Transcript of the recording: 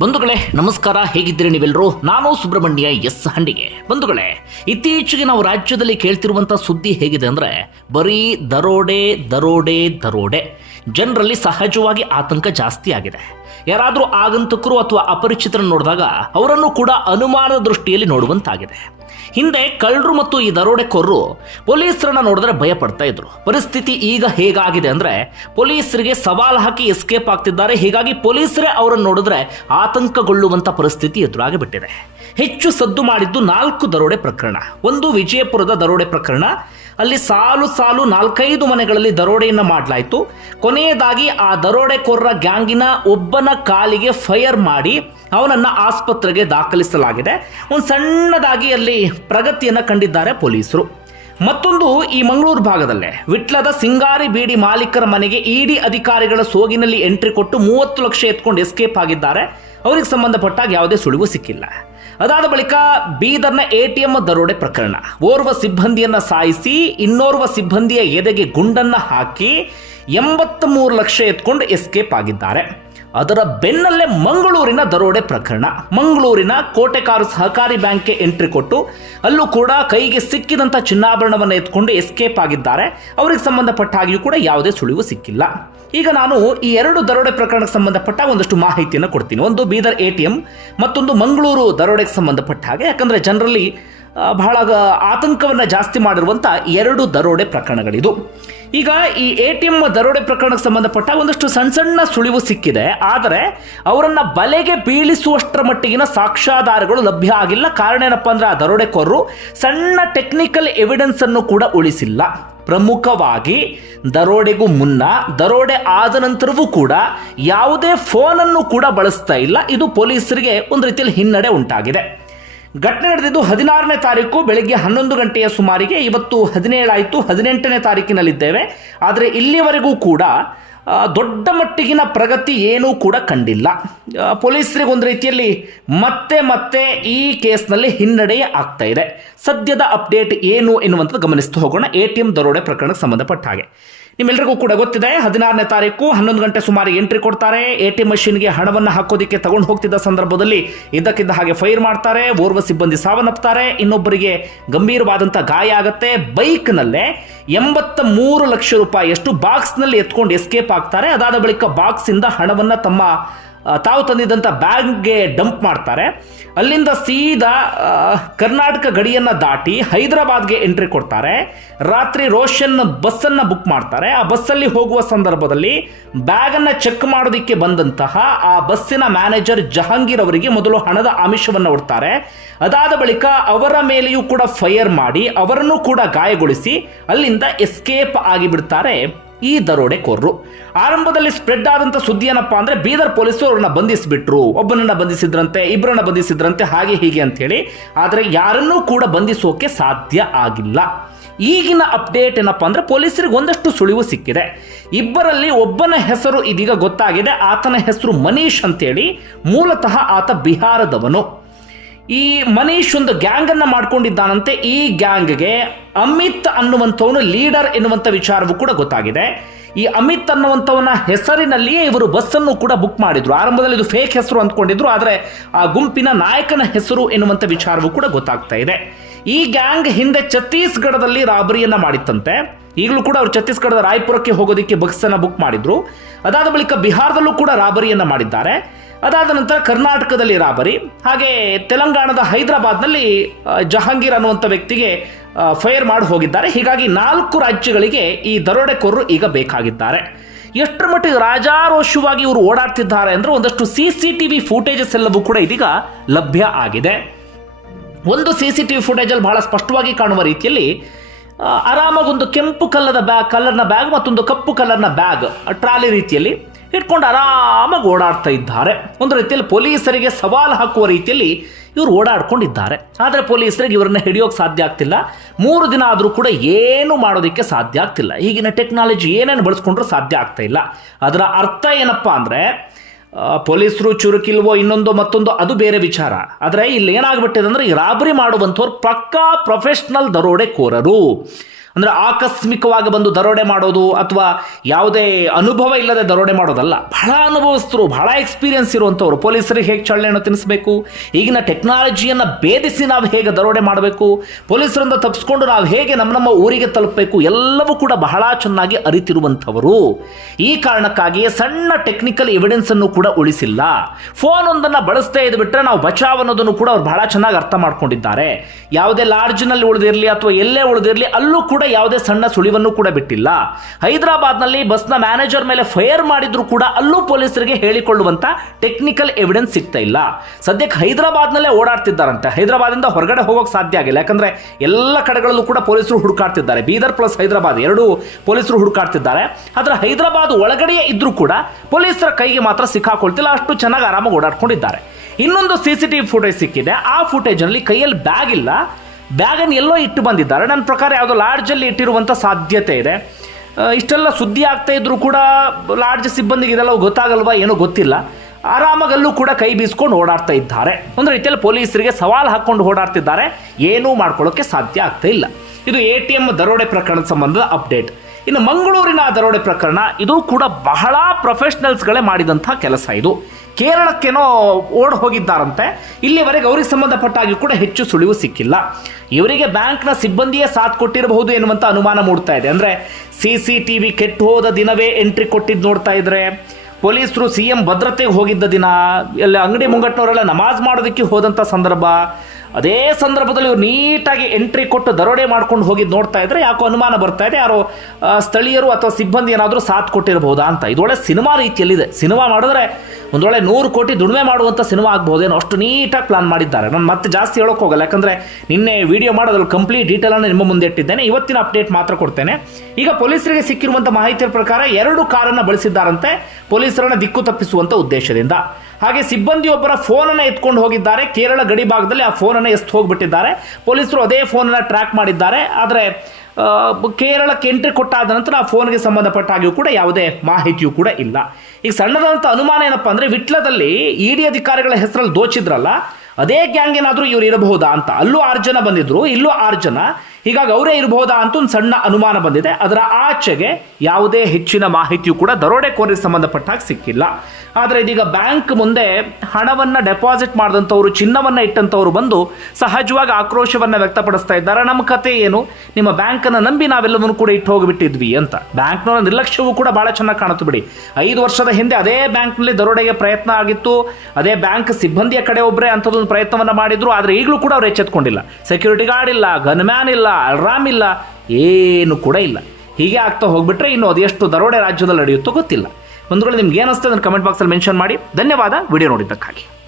ಬಂಧುಗಳೇ, ನಮಸ್ಕಾರ. ಹೇಗಿದ್ದೀರಿ ನೀವೆಲ್ಲರೂ ನಾನು ಸುಬ್ರಹ್ಮಣ್ಯ ಎಸ್ ಹಂಡಿಗೆ. ಬಂಧುಗಳೇ, ಇತ್ತೀಚೆಗೆ ನಾವು ರಾಜ್ಯದಲ್ಲಿ ಕೇಳ್ತಿರುವಂಥ ಸುದ್ದಿ ಹೇಗಿದೆ ಅಂದರೆ, ಬರೀ ದರೋಡೆ ದರೋಡೆ ದರೋಡೆ. ಜನರಲ್ಲಿ ಸಹಜವಾಗಿ ಆತಂಕ ಜಾಸ್ತಿ ಆಗಿದೆ. ಯಾರಾದರೂ ಆಗಂತಕರು ಅಥವಾ ಅಪರಿಚಿತರನ್ನು ನೋಡಿದಾಗ ಅವರನ್ನು ಕೂಡ ಅನುಮಾನದ ದೃಷ್ಟಿಯಲ್ಲಿ ನೋಡುವಂತಾಗಿದೆ. ಹಿಂದೆ ಕಳ್ಳರು ಮತ್ತು ಈ ದರೋಡೆಕೋರರು ಪೊಲೀಸರನ್ನ ನೋಡಿದ್ರೆ ಭಯ ಪಡ್ತಾ ಇದ್ರು. ಪರಿಸ್ಥಿತಿ ಈಗ ಹೇಗಾಗಿದೆ ಅಂದ್ರೆ ಪೊಲೀಸರಿಗೆ ಸವಾಲು ಹಾಕಿ ಎಸ್ಕೇಪ್ ಆಗ್ತಿದ್ದಾರೆ. ಹೀಗಾಗಿ ಪೊಲೀಸರೇ ಅವರನ್ನು ನೋಡಿದ್ರೆ ಆತಂಕಗೊಳ್ಳುವಂತ ಪರಿಸ್ಥಿತಿ ಎದುರಾಗಿ ಬಿಟ್ಟಿದೆ ಹೆಚ್ಚು ಸದ್ದು ಮಾಡಿದ್ದು ನಾಲ್ಕು ದರೋಡೆ ಪ್ರಕರಣ. ಒಂದು ವಿಜಯಪುರದ ದರೋಡೆ ಪ್ರಕರಣ ಅಲ್ಲಿ ಸಾಲು ಸಾಲು ನಾಲ್ಕೈದು ಮನೆಗಳಲ್ಲಿ ದರೋಡೆಯನ್ನ ಮಾಡಲಾಯಿತು. ಕೊನೆಯದಾಗಿ ಆ ದರೋಡೆಕೋರರ ಗ್ಯಾಂಗಿನ ಒಬ್ಬನ ಕಾಲಿಗೆ ಫೈರ್ ಮಾಡಿ ಅವನನ್ನ ಆಸ್ಪತ್ರೆಗೆ ದಾಖಲಿಸಲಾಗಿದೆ. ಒಂದು ಸಣ್ಣದಾಗಿ ಅಲ್ಲಿ ಪ್ರಗತಿಯನ್ನು ಕಂಡಿದ್ದಾರೆ ಪೊಲೀಸರು. ಮತ್ತೊಂದು ಈ ಮಂಗಳೂರು ಭಾಗದಲ್ಲೇ ವಿಟ್ಲದ ಸಿಂಗಾರಿ ಬೀಡಿ ಮಾಲೀಕರ ಮನೆಗೆ ಇಡಿ ಅಧಿಕಾರಿಗಳ ಸೋಗಿನಲ್ಲಿ ಎಂಟ್ರಿ ಕೊಟ್ಟು ಮೂವತ್ತು ಲಕ್ಷ ಎತ್ಕೊಂಡು ಎಸ್ಕೇಪ್ ಆಗಿದ್ದಾರೆ. ಅವರಿಗೆ ಸಂಬಂಧಪಟ್ಟಾಗ ಯಾವುದೇ ಸುಳಿವು ಸಿಕ್ಕಿಲ್ಲ. ಅದಾದ ಬಳಿಕ ಬೀದರ್ನ ಎ ಟಿ ಎಂ ದರೋಡೆ ಪ್ರಕರಣ. ಓರ್ವ ಸಿಬ್ಬಂದಿಯನ್ನ ಸಾಯಿಸಿ ಇನ್ನೋರ್ವ ಸಿಬ್ಬಂದಿಯ ಎದೆಗೆ ಗುಂಡನ್ನ ಹಾಕಿ ಎಂಬತ್ತ್ ಮೂರು ಲಕ್ಷ ಎತ್ಕೊಂಡು ಎಸ್ಕೇಪ್ ಆಗಿದ್ದಾರೆ. ಅದರ ಬೆನ್ನಲ್ಲೇ ಮಂಗಳೂರಿನ ದರೋಡೆ ಪ್ರಕರಣ. ಮಂಗಳೂರಿನ ಕೋಟೆಕಾರು ಸಹಕಾರಿ ಬ್ಯಾಂಕ್ಗೆ ಎಂಟ್ರಿ ಕೊಟ್ಟು ಅಲ್ಲೂ ಕೂಡ ಕೈಗೆ ಸಿಕ್ಕಿದಂಥ ಚಿನ್ನಾಭರಣವನ್ನು ಎತ್ಕೊಂಡು ಎಸ್ಕೇಪ್ ಆಗಿದ್ದಾರೆ. ಅವರಿಗೆ ಸಂಬಂಧಪಟ್ಟ ಹಾಗೆಯೂ ಕೂಡ ಯಾವುದೇ ಸುಳಿವು ಸಿಕ್ಕಿಲ್ಲ. ಈಗ ನಾನು ಈ ಎರಡು ದರೋಡೆ ಪ್ರಕರಣಕ್ಕೆ ಸಂಬಂಧಪಟ್ಟ ಒಂದಷ್ಟು ಮಾಹಿತಿಯನ್ನು ಕೊಡ್ತೀನಿ. ಒಂದು ಬೀದರ್ ಎ, ಮತ್ತೊಂದು ಮಂಗಳೂರು ದರೋಡೆಗೆ ಸಂಬಂಧಪಟ್ಟ ಹಾಗೆ. ಯಾಕಂದರೆ ಜನರಲ್ಲಿ ಬಹಳ ಆತಂಕವನ್ನು ಜಾಸ್ತಿ ಮಾಡಿರುವಂಥ ಎರಡು ದರೋಡೆ ಪ್ರಕರಣಗಳಿದು. ಈಗ ಈ ಎ ಟಿ ಎಂ ದರೋಡೆ ಪ್ರಕರಣಕ್ಕೆ ಸಂಬಂಧಪಟ್ಟ ಒಂದಷ್ಟು ಸಣ್ಣ ಸಣ್ಣ ಸುಳಿವು ಸಿಕ್ಕಿದೆ. ಆದರೆ ಅವರನ್ನು ಬಲೆಗೆ ಬೀಳಿಸುವಷ್ಟರ ಮಟ್ಟಿಗಿನ ಸಾಕ್ಷ್ಯಾಧಾರಗಳು ಲಭ್ಯ ಆಗಿಲ್ಲ. ಕಾರಣ ಏನಪ್ಪ ಅಂದರೆ ಆ ದರೋಡೆಕೋರರು ಸಣ್ಣ ಟೆಕ್ನಿಕಲ್ ಎವಿಡೆನ್ಸ್ ಅನ್ನು ಕೂಡ ಉಳಿಸಿಲ್ಲ. ಪ್ರಮುಖವಾಗಿ ದರೋಡೆಗೂ ಮುನ್ನ, ದರೋಡೆ ಆದ ನಂತರವೂ ಕೂಡ ಯಾವುದೇ ಫೋನನ್ನು ಕೂಡ ಬಳಸ್ತಾ ಇಲ್ಲ. ಇದು ಪೊಲೀಸರಿಗೆ ಒಂದು ರೀತಿಯಲ್ಲಿ ಹಿನ್ನಡೆ ಉಂಟಾಗಿದೆ. ಘಟನೆ ನಡೆದಿದ್ದು ಹದಿನಾರನೇ ತಾರೀಕು ಬೆಳಗ್ಗೆ ಹನ್ನೊಂದು ಗಂಟೆಯ ಸುಮಾರಿಗೆ. ಇವತ್ತು ಹದಿನೇಳಾಯಿತು ಹದಿನೆಂಟನೇ ತಾರೀಕಿನಲ್ಲಿದ್ದೇವೆ. ಆದರೆ ಇಲ್ಲಿಯವರೆಗೂ ಕೂಡ ದೊಡ್ಡ ಮಟ್ಟಿಗಿನ ಪ್ರಗತಿ ಏನೂ ಕೂಡ ಕಂಡಿಲ್ಲ. ಪೊಲೀಸರಿಗೆ ಒಂದು ರೀತಿಯಲ್ಲಿ ಮತ್ತೆ ಮತ್ತೆ ಈ ಕೇಸ್ನಲ್ಲಿ ಹಿನ್ನಡೆಯೇ ಆಗ್ತಾ ಇದೆ. ಸದ್ಯದ ಅಪ್ಡೇಟ್ ಏನು ಎನ್ನುವಂಥದ್ದು ಗಮನಿಸ್ತಾ ಹೋಗೋಣ. ಎ ಟಿ ಎಂ ದರೋಡೆ ಪ್ರಕರಣಕ್ಕೆ ಸಂಬಂಧಪಟ್ಟ ಹಾಗೆ. ನಿಮ್ಮೆಲ್ಲರಿಗೂ ಕೂಡ ಗೊತ್ತಿದೆ, ಹದಿನಾರನೇ ತಾರೀಕು ಹನ್ನೊಂದು ಗಂಟೆ ಸುಮಾರು ಎಂಟ್ರಿ ಕೊಡ್ತಾರೆ. ಎ ಟಿ ಎಂ ಮಷಿನ್ಗೆ ಹಣವನ್ನು ಹಾಕೋದಕ್ಕೆ ತಗೊಂಡು ಹೋಗ್ತಿದ್ದ ಸಂದರ್ಭದಲ್ಲಿ ಇದ್ದಕ್ಕಿದ್ದ ಹಾಗೆ ಫೈರ್ ಮಾಡ್ತಾರೆ, ಓರ್ವ ಸಿಬ್ಬಂದಿ ಸಾವನ್ನಪ್ತಾರೆ, ಇನ್ನೊಬ್ಬರಿಗೆ ಗಂಭೀರವಾದಂಥ ಗಾಯ ಆಗುತ್ತೆ. ಬೈಕ್ನಲ್ಲೇ ಎಂಬತ್ತ ಮೂರು ಲಕ್ಷ ರೂಪಾಯಿಯಷ್ಟು ಬಾಕ್ಸ್ನಲ್ಲಿ ಎತ್ಕೊಂಡು ಎಸ್ಕೇಪ್ ಆಗ್ತಾರೆ. ಅದಾದ ಬಳಿಕ ಬಾಕ್ಸಿಂದ ಹಣವನ್ನು ತಮ್ಮ ತಾವು ತಂದಿದ್ದಂಥ ಬ್ಯಾಗ್ಗೆ ಡಂಪ್ ಮಾಡ್ತಾರೆ. ಅಲ್ಲಿಂದ ಸೀದಾ ಕರ್ನಾಟಕ ಗಡಿಯನ್ನು ದಾಟಿ ಹೈದರಾಬಾದ್ಗೆ ಎಂಟ್ರಿ ಕೊಡ್ತಾರೆ. ರಾತ್ರಿ ರೋಷನ್ ಬಸ್ಸನ್ನು ಬುಕ್ ಮಾಡ್ತಾರೆ. ಆ ಬಸ್ಸಲ್ಲಿ ಹೋಗುವ ಸಂದರ್ಭದಲ್ಲಿ ಬ್ಯಾಗನ್ನು ಚೆಕ್ ಮಾಡೋದಕ್ಕೆ ಬಂದಂತಹ ಆ ಬಸ್ಸಿನ ಮ್ಯಾನೇಜರ್ ಜಹಾಂಗೀರ್ ಅವರಿಗೆ ಮೊದಲು ಹಣದ ಆಮಿಷವನ್ನು ಹೊಡ್ತಾರೆ ಅದಾದ ಬಳಿಕ ಅವರ ಮೇಲೆಯೂ ಕೂಡ ಫೈರ್ ಮಾಡಿ ಅವರನ್ನು ಕೂಡ ಗಾಯಗೊಳಿಸಿ ಅಲ್ಲಿಂದ ಎಸ್ಕೇಪ್ ಆಗಿಬಿಡ್ತಾರೆ. ಈ ದರೋಡೆಕೋರರು ಆರಂಭದಲ್ಲಿ ಸ್ಪ್ರೆಡ್ ಆದಂತ ಸುದ್ದಿ ಏನಪ್ಪಾ ಅಂದ್ರೆ ಬೀದರ್ ಪೊಲೀಸರು ಅವ್ರನ್ನ ಬಂಧಿಸಿಬಿಟ್ರು. ಒಬ್ಬನನ್ನ ಬಂಧಿಸಿದ್ರಂತೆ ಇಬ್ಬರನ್ನ ಬಂಧಿಸಿದ್ರಂತೆ, ಹಾಗೆ ಹೀಗೆ ಅಂತ ಹೇಳಿ ಆದರೆ ಯಾರನ್ನೂ ಕೂಡ ಬಂಧಿಸೋಕೆ ಸಾಧ್ಯ ಆಗಿಲ್ಲ. ಈಗಿನ ಅಪ್ಡೇಟ್ ಏನಪ್ಪಾ ಅಂದ್ರೆ ಪೊಲೀಸರಿಗೆ ಒಂದಷ್ಟು ಸುಳಿವು ಸಿಕ್ಕಿದೆ. ಇಬ್ಬರಲ್ಲಿ ಒಬ್ಬನ ಹೆಸರು ಇದೀಗ ಗೊತ್ತಾಗಿದೆ. ಆತನ ಹೆಸರು ಮನೀಶ್ ಅಂತೇಳಿ ಮೂಲತಃ ಆತ ಬಿಹಾರದವನು. ಈ ಮನೀಶ್ ಒಂದು ಗ್ಯಾಂಗ್ ಅನ್ನ ಮಾಡ್ಕೊಂಡಿದ್ದಾನಂತೆ. ಈ ಗ್ಯಾಂಗ್ಗೆ ಅಮಿತ್ ಅನ್ನುವಂಥವನು ಲೀಡರ್ ಎನ್ನುವಂಥ ವಿಚಾರವೂ ಕೂಡ ಗೊತ್ತಾಗಿದೆ. ಈ ಅಮಿತ್ ಅನ್ನುವಂಥವನ ಹೆಸರಿನಲ್ಲಿಯೇ ಇವರು ಬಸ್ಸನ್ನು ಕೂಡ ಬುಕ್ ಮಾಡಿದ್ರು. ಆರಂಭದಲ್ಲಿ ಇದು ಫೇಕ್ ಹೆಸರು ಅಂದ್ಕೊಂಡಿದ್ರು, ಆದರೆ ಆ ಗುಂಪಿನ ನಾಯಕನ ಹೆಸರು ಎನ್ನುವಂಥ ವಿಚಾರವೂ ಕೂಡ ಗೊತ್ತಾಗ್ತಾ ಇದೆ. ಈ ಗ್ಯಾಂಗ್ ಹಿಂದೆ ಛತ್ತೀಸ್ಗಢದಲ್ಲಿ ರಾಬರಿಯನ್ನ ಮಾಡಿತ್ತಂತೆ. ಈಗಲೂ ಕೂಡ ಅವರು ಛತ್ತೀಸ್ಗಢದ ರಾಯ್ಪುರಕ್ಕೆ ಹೋಗೋದಕ್ಕೆ ಬಸ್ಸನ್ನು ಬುಕ್ ಮಾಡಿದ್ರು. ಅದಾದ ಬಳಿಕ ಬಿಹಾರದಲ್ಲೂ ಕೂಡ ರಾಬರಿಯನ್ನ ಮಾಡಿದ್ದಾರೆ. ಅದಾದ ನಂತರ ಕರ್ನಾಟಕದಲ್ಲಿ ರಾಬರಿ, ಹಾಗೆ ತೆಲಂಗಾಣದ ಹೈದರಾಬಾದ್ನಲ್ಲಿ ಜಹಾಂಗೀರ್ ಅನ್ನುವಂಥ ವ್ಯಕ್ತಿಗೆ ಫೈರ್ ಮಾಡಿ ಹೋಗಿದ್ದಾರೆ. ಹೀಗಾಗಿ ನಾಲ್ಕು ರಾಜ್ಯಗಳಿಗೆ ಈ ದರೋಡೆಕೋರರು ಈಗ ಬೇಕಾಗಿದ್ದಾರೆ. ಎಷ್ಟರ ಮಟ್ಟಿಗೆ ರಾಜಾರೋಷವಾಗಿ ಇವರು ಓಡಾಡ್ತಿದ್ದಾರೆ ಅಂದ್ರೆ ಒಂದಷ್ಟು C C T V footages ಎಲ್ಲವೂ ಕೂಡ ಇದೀಗ ಲಭ್ಯ ಆಗಿದೆ. ಒಂದು ಸಿ ಸಿ ಟಿ ವಿ ಫುಟೇಜಲ್ಲಿ ಬಹಳ ಸ್ಪಷ್ಟವಾಗಿ ಕಾಣುವ ರೀತಿಯಲ್ಲಿ ಆರಾಮಾಗೊಂದು ಕೆಂಪು ಕಲ್ಲದ ಬ್ಯಾಗ್ ಕಲ್ಲರ್ನ ಬ್ಯಾಗ್ ಮತ್ತೊಂದು ಕಪ್ಪು ಕಲರ್ನ ಬ್ಯಾಗ್ ಟ್ರಾಲಿ ರೀತಿಯಲ್ಲಿ ಇಟ್ಕೊಂಡು ಆರಾಮಾಗಿ ಓಡಾಡ್ತಾ ಇದ್ದಾರೆ. ಒಂದು ರೀತಿಯಲ್ಲಿ ಪೊಲೀಸರಿಗೆ ಸವಾಲು ಹಾಕುವ ರೀತಿಯಲ್ಲಿ ಇವರು ಓಡಾಡ್ಕೊಂಡಿದ್ದಾರೆ. ಆದರೆ ಪೊಲೀಸರಿಗೆ ಇವರನ್ನ ಹಿಡಿಯೋಕೆ ಸಾಧ್ಯ ಆಗ್ತಿಲ್ಲ. ಮೂರು ದಿನ ಆದರೂ ಕೂಡ ಏನು ಮಾಡೋದಕ್ಕೆ ಸಾಧ್ಯ ಆಗ್ತಿಲ್ಲ. ಈಗಿನ ಟೆಕ್ನಾಲಜಿ ಏನೇನು ಬಳಸ್ಕೊಂಡ್ರೂ ಸಾಧ್ಯ ಆಗ್ತಾ ಇಲ್ಲ. ಅದರ ಅರ್ಥ ಏನಪ್ಪಾ ಅಂದರೆ ಪೊಲೀಸರು ಚುರುಕಿಲ್ವೋ ಇನ್ನೊಂದು ಮತ್ತೊಂದು ಅದು ಬೇರೆ ವಿಚಾರ. ಆದರೆ ಇಲ್ಲಿ ಏನಾಗ್ಬಿಟ್ಟಿದೆ ಅಂದ್ರೆ ಈ ರಾಬರಿ ಮಾಡುವಂಥವ್ರು ಪಕ್ಕಾ ಪ್ರೊಫೆಷ್ನಲ್ ದರೋಡೆಕೋರರು. ಅಂದರೆ ಆಕಸ್ಮಿಕವಾಗಿ ಬಂದು ದರೋಡೆ ಮಾಡೋದು ಅಥವಾ ಯಾವುದೇ ಅನುಭವ ಇಲ್ಲದೆ ದರೋಡೆ ಮಾಡೋದಲ್ಲ. ಬಹಳ ಅನುಭವಸ್ಥರು, ಬಹಳ ಎಕ್ಸ್ಪೀರಿಯನ್ಸ್ ಇರುವಂಥವ್ರು ಪೊಲೀಸರಿಗೆ ಹೇಗೆ ಚಳ್ಳೆಯನ್ನು ತಿನ್ನಿಸ್ಬೇಕು? ಈಗಿನ ಟೆಕ್ನಾಲಜಿಯನ್ನು ಭೇದಿಸಿ ನಾವು ಹೇಗೆ ದರೋಡೆ ಮಾಡಬೇಕು? ಪೊಲೀಸರಿಂದ ತಪ್ಪಿಸ್ಕೊಂಡು ನಾವು ಹೇಗೆ ನಮ್ಮ ನಮ್ಮ ಊರಿಗೆ ತಲುಪಬೇಕು? ಎಲ್ಲವೂ ಕೂಡ ಬಹಳ ಚೆನ್ನಾಗಿ ಅರಿತಿರುವಂಥವರು. ಈ ಕಾರಣಕ್ಕಾಗಿಯೇ ಸಣ್ಣ ಟೆಕ್ನಿಕಲ್ ಎವಿಡೆನ್ಸ್ ಅನ್ನು ಕೂಡ ಉಳಿಸಿಲ್ಲ. ಫೋನ್ ಒಂದನ್ನು ಬಳಸ್ತೇ ಇದ್ದು ಬಿಟ್ಟರೆ ನಾವು ಬಚಾವ್ ಅನ್ನೋದನ್ನು ಕೂಡ ಅವ್ರು ಬಹಳ ಚೆನ್ನಾಗಿ ಅರ್ಥ ಮಾಡ್ಕೊಂಡಿದ್ದಾರೆ. ಯಾವುದೇ ಲಾಡ್ಜ್ನಲ್ಲಿ ಉಳಿದಿರಲಿ ಅಥವಾ ಎಲ್ಲೇ ಉಳಿದಿರಲಿ, ಅಲ್ಲೂ ಕೂಡ ಯಾವುದೇ ಸಣ್ಣ ಸುಳಿವನ್ನು ಕೂಡ ಬಿಟ್ಟಿಲ್ಲ. ಹೈದರಾಬಾದ್ನಲ್ಲಿ ಬಸ್ನ ಮ್ಯಾನೇಜರ್ ಮೇಲೆ ಫೈರ್ ಮಾಡಿದ್ರು ಕೂಡ ಅಲ್ಲೂ ಪೊಲೀಸರಿಗೆ ಹೇಳಿಕೊಳ್ಳುವಂತ ಟೆಕ್ನಿಕಲ್ ಎವಿಡೆನ್ಸ್ ಸಿಗ್ತಾ ಇಲ್ಲ. ಸದ್ಯಕ್ಕೆ ಹೈದರಾಬಾದ್ನಲ್ಲೇ ಓಡಾಡ್ತಿದ್ದಾರಂತೆ. ಹೈದರಾಬಾದಿಂದ ಹೊರಗಡೆ ಹೋಗೋಕೆ ಸಾಧ್ಯ ಆಗಿಲ್ಲ. ಯಾಕಂದ್ರೆ ಎಲ್ಲ ಕಡೆಗಳಲ್ಲೂ ಕೂಡ ಪೊಲೀಸರು ಹುಡುಕಾಡ್ತಿದ್ದಾರೆ. ಬೀದರ್ ಪ್ಲಸ್ ಹೈದರಾಬಾದ್ ಎರಡು ಪೊಲೀಸರು ಹುಡುಕಾಡ್ತಿದ್ದಾರೆ. ಆದರೆ ಹೈದರಾಬಾದ್ ಒಳಗಡೆಯೇ ಇದ್ದರೂ ಕೂಡ ಪೊಲೀಸರ ಕೈಗೆ ಮಾತ್ರ ಸಿಕ್ಕಾಕೊಳ್ತಿಲ್ಲ. ಅಷ್ಟು ಚೆನ್ನಾಗಿ ಆರಾಮಾಗಿ ಓಡಾಡ್ಕೊಂಡಿದ್ದಾರೆ. ಇನ್ನೊಂದು C C T V footage ಸಿಕ್ಕಿದೆ. ಆ ಫುಟೇಜಲ್ಲಿ ಕೈಯಲ್ಲಿ ಬ್ಯಾಗ್ ಇಲ್ಲ. ಬ್ಯಾಗನ್ನು ಎಲ್ಲೋ ಇಟ್ಟು ಬಂದಿದ್ದಾರೆ. ನನ್ನ ಪ್ರಕಾರ ಯಾವುದೋ ಲಾಡ್ಜಲ್ಲಿ ಇಟ್ಟಿರುವಂಥ ಸಾಧ್ಯತೆ ಇದೆ. ಇಷ್ಟೆಲ್ಲ ಸುದ್ದಿ ಆಗ್ತಾ ಇದ್ರು ಕೂಡ ಲಾಡ್ಜ್ ಸಿಬ್ಬಂದಿಗೆ ಇದೆಲ್ಲ ಗೊತ್ತಾಗಲ್ವಾ ಏನೋ ಗೊತ್ತಿಲ್ಲ. ಆರಾಮಾಗಲ್ಲೂ ಕೂಡ ಕೈ ಬೀಸ್ಕೊಂಡು ಓಡಾಡ್ತಾ ಇದ್ದಾರೆ. ಒಂದು ರೀತಿಯಲ್ಲಿ ಪೊಲೀಸರಿಗೆ ಸವಾಲು ಹಾಕ್ಕೊಂಡು ಓಡಾಡ್ತಿದ್ದಾರೆ. ಏನೂ ಮಾಡ್ಕೊಳ್ಳೋಕ್ಕೆ ಸಾಧ್ಯ ಆಗ್ತಾ ಇಲ್ಲ. ಇದು ಎ ಟಿ ಎಂ ದರೋಡೆ ಪ್ರಕರಣದ ಸಂಬಂಧದ ಅಪ್ಡೇಟ್. ಇನ್ನು ಮಂಗಳೂರಿನ ದರೋಡೆ ಪ್ರಕರಣ, ಇದು ಕೂಡ ಬಹಳ ಪ್ರೊಫೆಷನಲ್ಸ್ಗಳೇ ಮಾಡಿದಂಥ ಕೆಲಸ ಇದು. ಕೇರಳಕ್ಕೇನೋ ಓಡ್ ಹೋಗಿದ್ದಾರಂತೆ. ಇಲ್ಲಿವರೆಗೆ ಅವರಿಗೆ ಸಂಬಂಧಪಟ್ಟಾಗಿ ಕೂಡ ಹೆಚ್ಚು ಸುಳಿವು ಸಿಕ್ಕಿಲ್ಲ. ಇವರಿಗೆ ಬ್ಯಾಂಕ್ನ ಸಿಬ್ಬಂದಿಯೇ ಸಾಥ್ ಕೊಟ್ಟಿರಬಹುದು ಎನ್ನುವಂಥ ಅನುಮಾನ ಮೂಡ್ತಾ ಇದೆ. ಅಂದರೆ ಸಿ ಸಿ ಟಿ ವಿ ಕೆಟ್ಟು ಹೋದ ದಿನವೇ ಎಂಟ್ರಿ ಕೊಟ್ಟಿದ್ದು ನೋಡ್ತಾ ಇದ್ರೆ, ಪೊಲೀಸರು ಸಿ ಎಂ ಭದ್ರತೆಗೆ ಹೋಗಿದ್ದ ದಿನ, ಎಲ್ಲ ಅಂಗಡಿ ಮುಂಗಟ್ಟಿನವರೆಲ್ಲ ನಮಾಜ್ ಮಾಡೋದಕ್ಕೆ ಹೋದಂಥ ಸಂದರ್ಭ ಅದೇ ಸಂದರ್ಭದಲ್ಲಿ ಇವ್ರು ನೀಟಾಗಿ ಎಂಟ್ರಿ ಕೊಟ್ಟು ದರೋಡೆ ಮಾಡ್ಕೊಂಡು ಹೋಗಿದ್ದು ನೋಡ್ತಾ ಇದ್ರೆ ಯಾಕೋ ಅನುಮಾನ ಬರ್ತಾ ಇದೆ. ಯಾರೋ ಸ್ಥಳೀಯರು ಅಥವಾ ಸಿಬ್ಬಂದಿ ಏನಾದರೂ ಸಾಥ್ ಕೊಟ್ಟಿರಬಹುದಾ ಅಂತ. ಇದೊಳ್ಳೆ ಸಿನಿಮಾ ರೀತಿಯಲ್ಲಿದೆ. ಸಿನಿಮಾ ಮಾಡಿದ್ರೆ ಒಂದೊಳ್ಳೆ ನೂರು ಕೋಟಿ ದುಡಿಮೆ ಮಾಡುವಂಥ ಸಿನಿಮಾ ಆಗ್ಬೋದೇನೋ. ಅಷ್ಟು ನೀಟಾಗಿ ಪ್ಲಾನ್ ಮಾಡಿದ್ದಾರೆ. ನಾನು ಮತ್ತೆ ಜಾಸ್ತಿ ಹೇಳೋಕೆ ಹೋಗಲ್ಲ. ಯಾಕಂದರೆ ನಿನ್ನೆ ವಿಡಿಯೋ ಮಾಡೋದ್ರಲ್ಲಿ ಕಂಪ್ಲೀಟ್ ಡೀಟೇಲನ್ನು ನಿಮ್ಮ ಮುಂದೆ ಇಟ್ಟಿದ್ದೇನೆ. ಇವತ್ತಿನ ಅಪ್ಡೇಟ್ ಮಾತ್ರ ಕೊಡ್ತೇನೆ. ಈಗ ಪೊಲೀಸರಿಗೆ ಸಿಕ್ಕಿರುವಂಥ ಮಾಹಿತಿಯ ಪ್ರಕಾರ ಎರಡು ಕಾರನ್ನು ಬಳಸಿದ್ದಾರಂತೆ. ಪೊಲೀಸರನ್ನ ದಿಕ್ಕು ತಪ್ಪಿಸುವಂಥ ಉದ್ದೇಶದಿಂದ. ಹಾಗೆ ಸಿಬ್ಬಂದಿಯೊಬ್ಬರ ಫೋನನ್ನು ಎತ್ಕೊಂಡು ಹೋಗಿದ್ದಾರೆ. ಕೇರಳ ಗಡಿ ಭಾಗದಲ್ಲಿ ಆ ಫೋನನ್ನು ಎಸ್ತು ಹೋಗಿಬಿಟ್ಟಿದ್ದಾರೆ. ಪೊಲೀಸರು ಅದೇ ಫೋನನ್ನು ಟ್ರ್ಯಾಕ್ ಮಾಡಿದ್ದಾರೆ. ಆದರೆ ಕೇರಳಕ್ಕೆ ಎಂಟ್ರಿ ಕೊಟ್ಟಾದ ನಂತರ ಆ ಫೋನ್ಗೆ ಸಂಬಂಧಪಟ್ಟ ಹಾಗೆಯೂ ಕೂಡ ಯಾವುದೇ ಮಾಹಿತಿಯೂ ಕೂಡ ಇಲ್ಲ. ಈಗ ಸಣ್ಣದಾದಂಥ ಅನುಮಾನ ಏನಪ್ಪ ಅಂದರೆ ವಿಟ್ಲದಲ್ಲಿ ಇಡಿ ಅಧಿಕಾರಿಗಳ ಹೆಸರಲ್ಲಿ ದೋಚಿದ್ರಲ್ಲ, ಅದೇ ಗ್ಯಾಂಗ್ ಏನಾದರೂ ಇವ್ರು ಇರಬಹುದಾ ಅಂತ. ಅಲ್ಲೂ ಆರು ಜನ ಬಂದಿದ್ರು, ಇಲ್ಲೂ ಆರು ಜನ. ಹೀಗಾಗಿ ಅವರೇ ಇರಬಹುದಾ ಅಂತ ಒಂದು ಸಣ್ಣ ಅನುಮಾನ ಬಂದಿದೆ. ಅದರ ಆಚೆಗೆ ಯಾವುದೇ ಹೆಚ್ಚಿನ ಮಾಹಿತಿಯೂ ಕೂಡ ದರೋಡೆಕೋರಿಗೆ ಸಂಬಂಧಪಟ್ಟ ಹಾಗೆ ಸಿಕ್ಕಿಲ್ಲ. ಆದರೆ ಇದೀಗ ಬ್ಯಾಂಕ್ ಮುಂದೆ ಹಣವನ್ನು ಡೆಪಾಸಿಟ್ ಮಾಡಿದಂಥವ್ರು, ಚಿನ್ನವನ್ನು ಇಟ್ಟಂಥವ್ರು ಬಂದು ಸಹಜವಾಗಿ ಆಕ್ರೋಶವನ್ನು ವ್ಯಕ್ತಪಡಿಸ್ತಾ ಇದ್ದಾರೆ. ನಮ್ಮ ಕತೆ ಏನು? ನಿಮ್ಮ ಬ್ಯಾಂಕನ್ನು ನಂಬಿ ನಾವೆಲ್ಲವನ್ನು ಕೂಡ ಇಟ್ಟು ಹೋಗಿಬಿಟ್ಟಿದ್ವಿ ಅಂತ. ಬ್ಯಾಂಕ್ನವರ ನಿರ್ಲಕ್ಷ್ಯವೂ ಕೂಡ ಭಾಳ ಚೆನ್ನಾಗಿ ಕಾಣುತ್ತೆ ಬಿಡಿ. ಐದು ವರ್ಷದ ಹಿಂದೆ ಅದೇ ಬ್ಯಾಂಕ್ನಲ್ಲಿ ದರೋಡೆಗೆ ಪ್ರಯತ್ನ ಆಗಿತ್ತು. ಅದೇ ಬ್ಯಾಂಕ್ ಸಿಬ್ಬಂದಿಯ ಕಡೆ ಒಬ್ಬರೇ ಅಂಥದ್ದೊಂದು ಪ್ರಯತ್ನವನ್ನು ಮಾಡಿದ್ರು. ಆದರೆ ಈಗಲೂ ಕೂಡ ಅವ್ರು ಎಚ್ಚೆತ್ಕೊಂಡಿಲ್ಲ. ಸೆಕ್ಯೂರಿಟಿ ಗಾರ್ಡ್ ಇಲ್ಲ ಗನ್ ಮ್ಯಾನ್ ಇಲ್ಲ ಅಲ್ರಾಮ್ ಇಲ್ಲ ಏನು ಕೂಡ ಇಲ್ಲ. ಹೀಗೆ ಆಗ್ತಾ ಹೋಗ್ಬಿಟ್ರೆ ಇನ್ನು ಅದೆಷ್ಟು ದರೋಡೆ ರಾಜ್ಯದಲ್ಲಿ ನಡೆಯುತ್ತೋ ಗೊತ್ತಿಲ್ಲ. ಬಂಧುಗಳು, ನಿಮ್ಗೆ ಏನಿಸ್ತದೆ ಅದನ್ನು ಕಮೆಂಟ್ ಬಾಕ್ಸಲ್ಲಿ ಮೆನ್ಷನ್ ಮಾಡಿ. ಧನ್ಯವಾದ. ವಿಡಿಯೋ ನೋಡಿದ್ದಕ್ಕಾಗಿ.